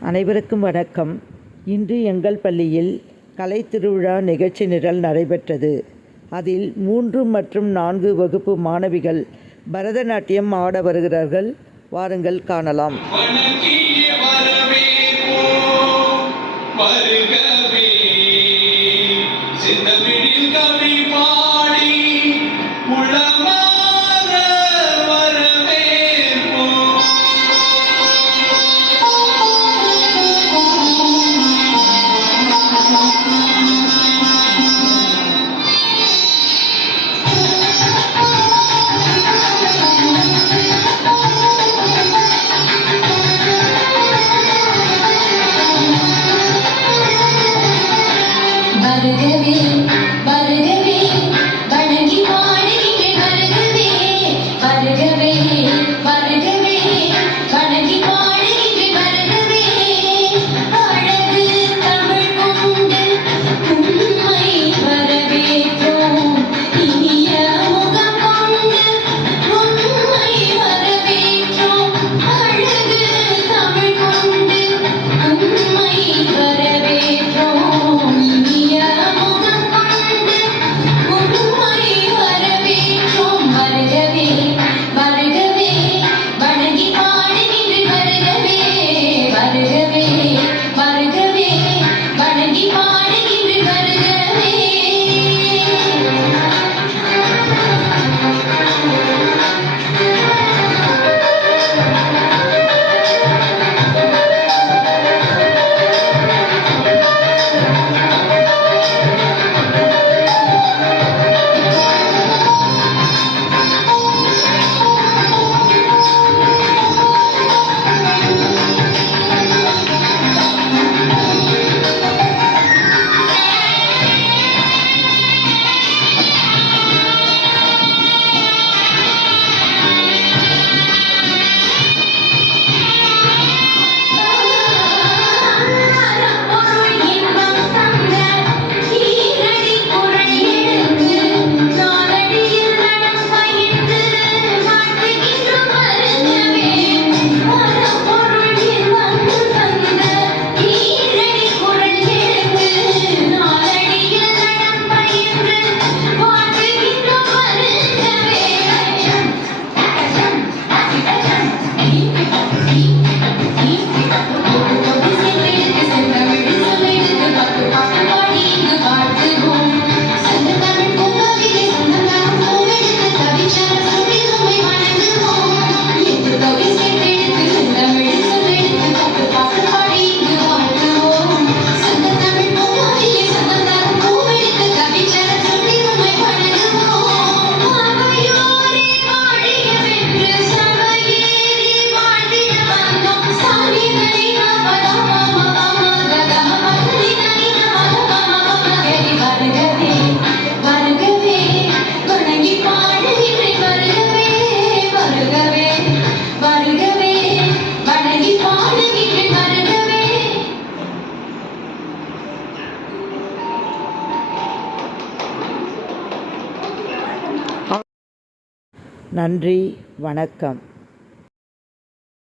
அனைவருக்கும் வணக்கம். இன்று எங்கள் பள்ளியில் கலை திருவிழா நிகழ்ச்சி நிரல் நடைபெற்றது. அதில் மூன்று மற்றும் நான்கு வகுப்பு மாணவிகள் பரதநாட்டியம் ஆட வருகிறார்கள். வாருங்கள் காணலாம். வருகவே. got it heavy. நன்றி வணக்கம்.